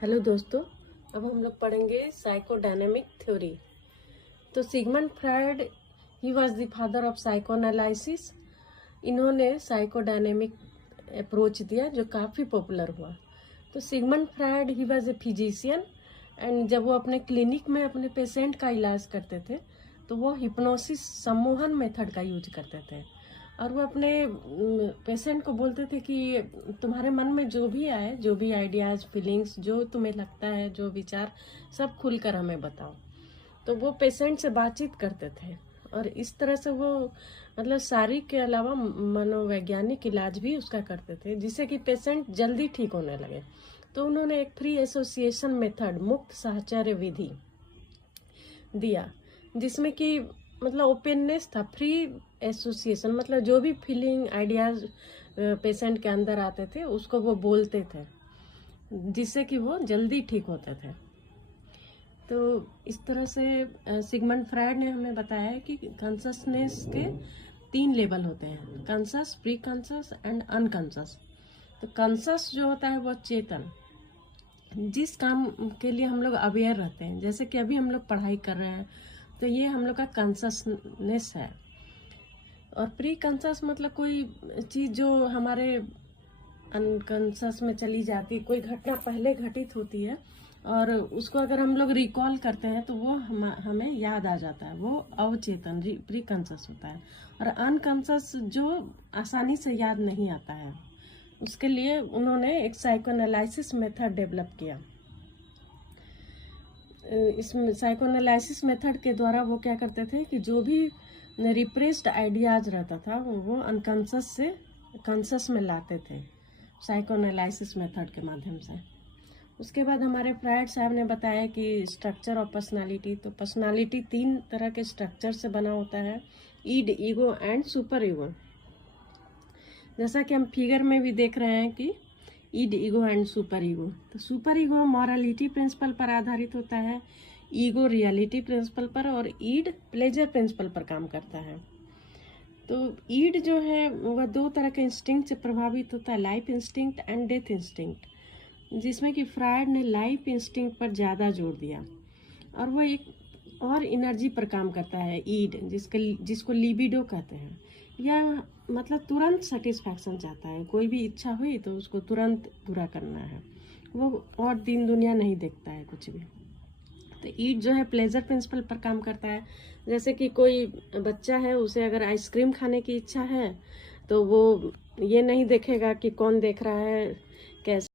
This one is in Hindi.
हेलो दोस्तों, अब हम लोग पढ़ेंगे साइकोडायनेमिक थ्योरी। तो Sigmund Freud he was the father of psychoanalysis. इन्होंने साइकोडायनेमिक अप्रोच दिया जो काफ़ी पॉपुलर हुआ। तो Sigmund Freud he was a physician and जब वो अपने क्लिनिक में अपने पेशेंट का इलाज करते थे तो वो हिप्नोसिस सम्मोहन मेथड का यूज करते थे। और वो अपने पेशेंट को बोलते थे कि तुम्हारे मन में जो भी आए, जो भी आइडियाज, फीलिंग्स, जो तुम्हें लगता है, जो विचार, सब खुलकर हमें बताओ। तो वो पेशेंट से बातचीत करते थे और इस तरह से वो मतलब शारीरिक के अलावा मनोवैज्ञानिक इलाज भी उसका करते थे, जिससे कि पेशेंट जल्दी ठीक होने लगे। तो उन्होंने एक फ्री एसोसिएशन मेथड, मुक्त साहचर्य विधि दिया, जिसमें कि मतलब ओपननेस था। फ्री एसोसिएशन मतलब जो भी फीलिंग, आइडियाज पेशेंट के अंदर आते थे उसको वो बोलते थे, जिससे कि वो जल्दी ठीक होते थे। तो इस तरह से सिगमंड फ्रायड ने हमें बताया है कि कॉन्शसनेस के 3 लेवल होते हैं: conscious, pre conscious and unconscious. तो कॉन्शस जो होता है वो चेतन, जिस काम के लिए हम लोग अवेयर रहते हैं, जैसे कि अभी हम लोग पढ़ाई कर रहे हैं तो ये हम लोग का कॉन्शसनेस है। और प्री कॉन्शस मतलब कोई चीज़ जो हमारे अनकॉन्शस में चली जाती, कोई घटना पहले घटित होती है और उसको अगर हम लोग रिकॉल करते हैं तो वो हमें याद आ जाता है, वो अवचेतन प्री कॉन्शस होता है। और अनकॉन्शस जो आसानी से याद नहीं आता है, उसके लिए उन्होंने एक साइकोएनालिसिस मेथड डेवलप किया। इस साइकोएनालिसिस मेथड के द्वारा वो क्या करते थे कि जो भी रिप्रेस्ड आइडियाज रहता था वो अनकॉन्शस से कॉन्शस में लाते थे साइकोएनालिसिस मेथड के माध्यम से। उसके बाद हमारे फ्रायड साहब ने बताया कि स्ट्रक्चर ऑफ पर्सनालिटी। तो पर्सनालिटी 3 तरह के स्ट्रक्चर से बना होता है: ईड, ईगो एंड सुपर ईगो। जैसा कि हम फिगर में भी देख रहे हैं कि ईड, ईगो एंड सुपर ईगो। तो सुपर ईगो मॉरलिटी प्रिंसिपल पर आधारित होता है, ईगो रियलिटी प्रिंसिपल पर, और ईड प्लेजर प्रिंसिपल पर काम करता है। तो ईड जो है वह 2 तरह के इंस्टिंक्ट से प्रभावित होता है: life instinct and death instinct, जिसमें कि फ्रायड ने लाइफ इंस्टिंक्ट पर ज़्यादा जोर दिया। और वो एक और एनर्जी पर काम करता है, ईड, जिसको लिबिडो कहते हैं। यह मतलब तुरंत सेटिस्फैक्शन चाहता है, कोई भी इच्छा हुई तो उसको तुरंत पूरा करना है, वो और दिन दुनिया नहीं देखता है कुछ भी। तो ईट जो है प्लेजर प्रिंसिपल पर काम करता है। जैसे कि कोई बच्चा है, उसे अगर आइसक्रीम खाने की इच्छा है तो वो ये नहीं देखेगा कि कौन देख रहा है, कैसे